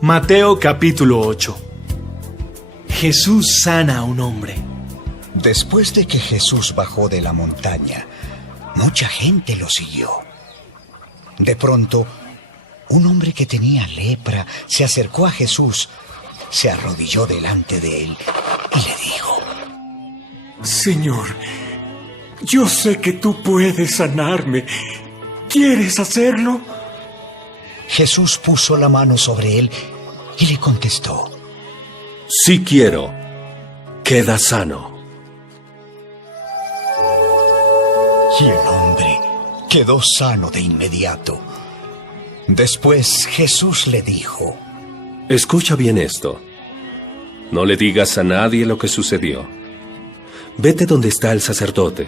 Mateo capítulo 8. Jesús sana a un hombre. Después de que Jesús bajó de la montaña, mucha gente lo siguió. De pronto, un hombre que tenía lepra se acercó a Jesús, se arrodilló delante de él y le dijo: Señor, yo sé que tú puedes sanarme. ¿Quieres hacerlo? Jesús puso la mano sobre él y le contestó: Sí quiero. Queda sano. Y el hombre quedó sano de inmediato. Después Jesús le dijo: Escucha bien esto. No le digas a nadie lo que sucedió. Vete donde está el sacerdote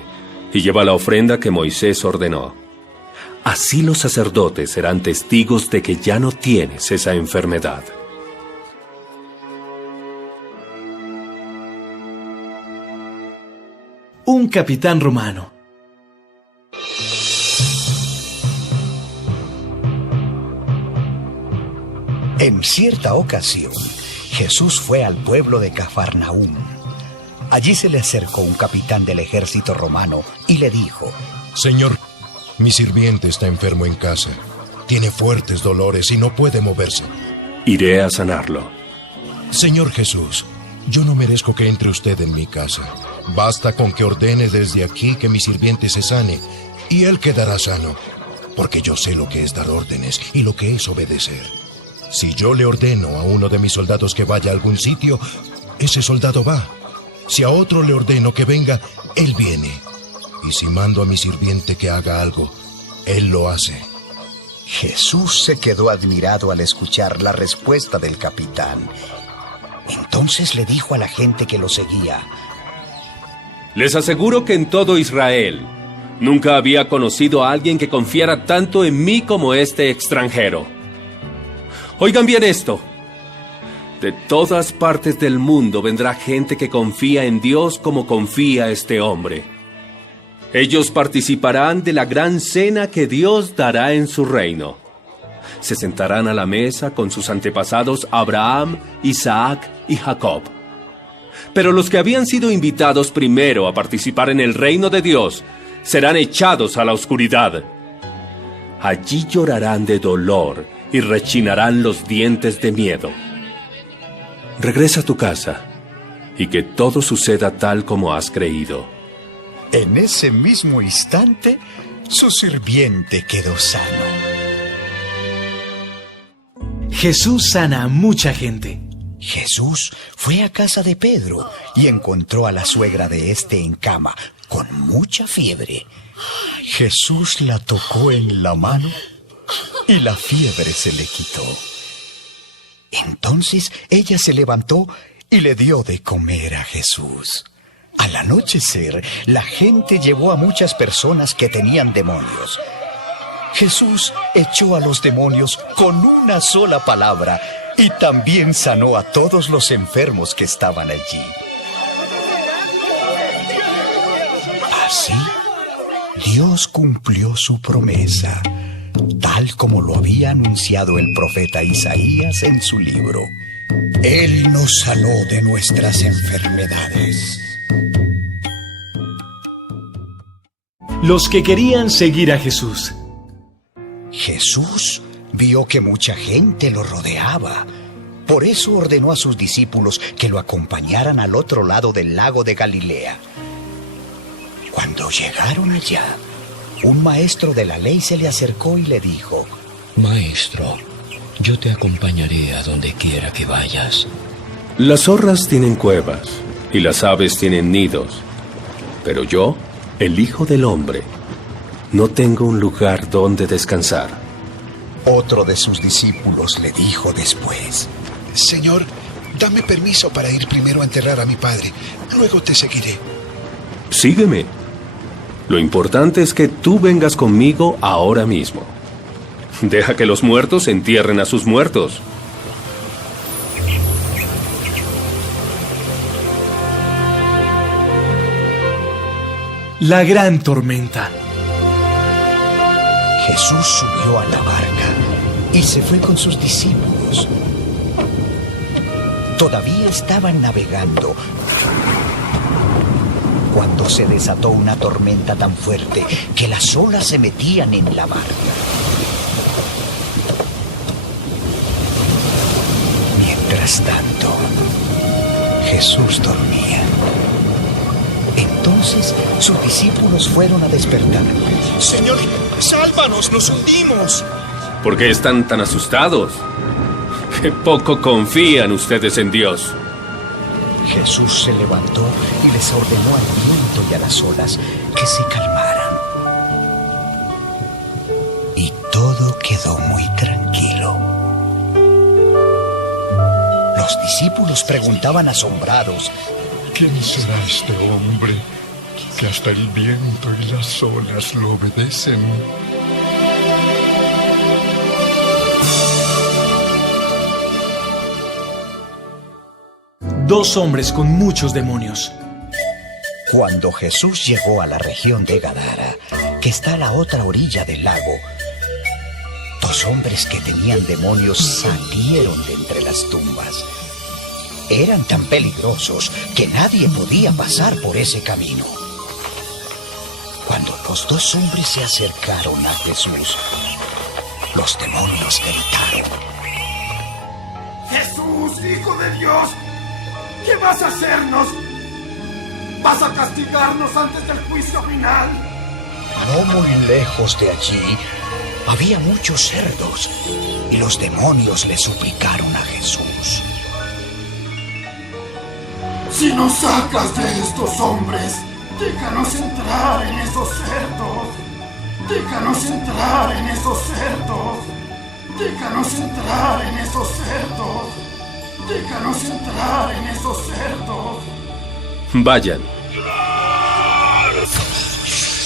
y lleva la ofrenda que Moisés ordenó. Así los sacerdotes serán testigos de que ya no tienes esa enfermedad. Un capitán romano. En cierta ocasión, Jesús fue al pueblo de Cafarnaúm. Allí se le acercó un capitán del ejército romano y le dijo: Señor, mi sirviente está enfermo en casa. Tiene fuertes dolores y no puede moverse. Iré a sanarlo. Señor Jesús, yo no merezco que entre usted en mi casa. Basta con que ordene desde aquí que mi sirviente se sane, y él quedará sano, porque yo sé lo que es dar órdenes y lo que es obedecer. Si yo le ordeno a uno de mis soldados que vaya a algún sitio, ese soldado va. Si a otro le ordeno que venga, él viene. Y si mando a mi sirviente que haga algo, él lo hace. Jesús se quedó admirado al escuchar la respuesta del capitán. Entonces le dijo a la gente que lo seguía: Les aseguro que en todo Israel nunca había conocido a alguien que confiara tanto en mí como este extranjero. Oigan bien esto. De todas partes del mundo vendrá gente que confía en Dios como confía este hombre. Ellos participarán de la gran cena que Dios dará en su reino. Se sentarán a la mesa con sus antepasados Abraham, Isaac y Jacob. Pero los que habían sido invitados primero a participar en el reino de Dios serán echados a la oscuridad. Allí llorarán de dolor y rechinarán los dientes de miedo. Regresa a tu casa y que todo suceda tal como has creído. En ese mismo instante, su sirviente quedó sano. Jesús sana a mucha gente. Jesús fue a casa de Pedro y encontró a la suegra de este en cama, con mucha fiebre. Jesús la tocó en la mano y la fiebre se le quitó. Entonces ella se levantó y le dio de comer a Jesús. Al anochecer, la gente llevó a muchas personas que tenían demonios. Jesús echó a los demonios con una sola palabra y también sanó a todos los enfermos que estaban allí. Así, Dios cumplió su promesa, tal como lo había anunciado el profeta Isaías en su libro. Él nos sanó de nuestras enfermedades. Los que querían seguir a Jesús. Jesús vio que mucha gente lo rodeaba. Por eso ordenó a sus discípulos que lo acompañaran al otro lado del lago de Galilea. Cuando llegaron allá, un maestro de la ley se le acercó y le dijo: Maestro, yo te acompañaré a donde quiera que vayas. Las zorras tienen cuevas y las aves tienen nidos, pero yo, el Hijo del Hombre, no tengo un lugar donde descansar. Otro de sus discípulos le dijo después: Señor, dame permiso para ir primero a enterrar a mi padre. Luego te seguiré. Sígueme. Lo importante es que tú vengas conmigo ahora mismo. Deja que los muertos entierren a sus muertos. La gran tormenta. Jesús subió a la barca y se fue con sus discípulos. Todavía estaban navegando cuando se desató una tormenta tan fuerte que las olas se metían en la barca. Mientras tanto, Jesús dormía. Entonces sus discípulos fueron a despertarlo. Señor, sálvanos, nos hundimos. ¿Por qué están tan asustados? ¡Qué poco confían ustedes en Dios! Jesús se levantó y les ordenó al viento y a las olas que se calmaran. Y todo quedó muy tranquilo. Los discípulos preguntaban asombrados: ¿Quién será este hombre que hasta el viento y las olas lo obedecen? Dos hombres con muchos demonios. Cuando Jesús llegó a la región de Gadara, que está a la otra orilla del lago, dos hombres que tenían demonios salieron de entre las tumbas. Eran tan peligrosos que nadie podía pasar por ese camino. Cuando los dos hombres se acercaron a Jesús, los demonios gritaron: ¡Jesús, Hijo de Dios! ¿Qué vas a hacernos? ¿Vas a castigarnos antes del juicio final? No muy lejos de allí había muchos cerdos y los demonios le suplicaron a Jesús: Si nos sacas de estos hombres, déjanos entrar en esos cerdos. Déjanos entrar en esos cerdos. Déjanos entrar en esos cerdos. Déjanos entrar en esos cerdos. Vayan.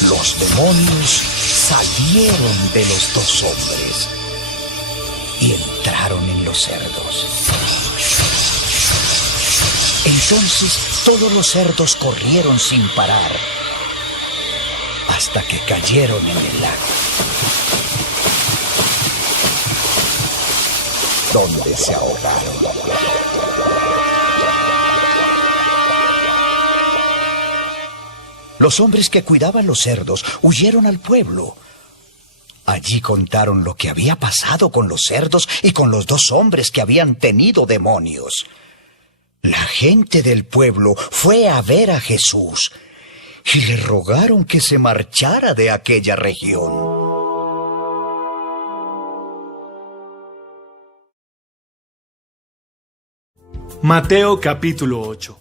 Los demonios salieron de los dos hombres y entraron en los cerdos. Entonces todos los cerdos corrieron sin parar hasta que cayeron en el lago, donde se ahogaron. Los hombres que cuidaban los cerdos huyeron al pueblo. Allí contaron lo que había pasado con los cerdos y con los dos hombres que habían tenido demonios. La gente del pueblo fue a ver a Jesús y le rogaron que se marchara de aquella región. Mateo capítulo 8.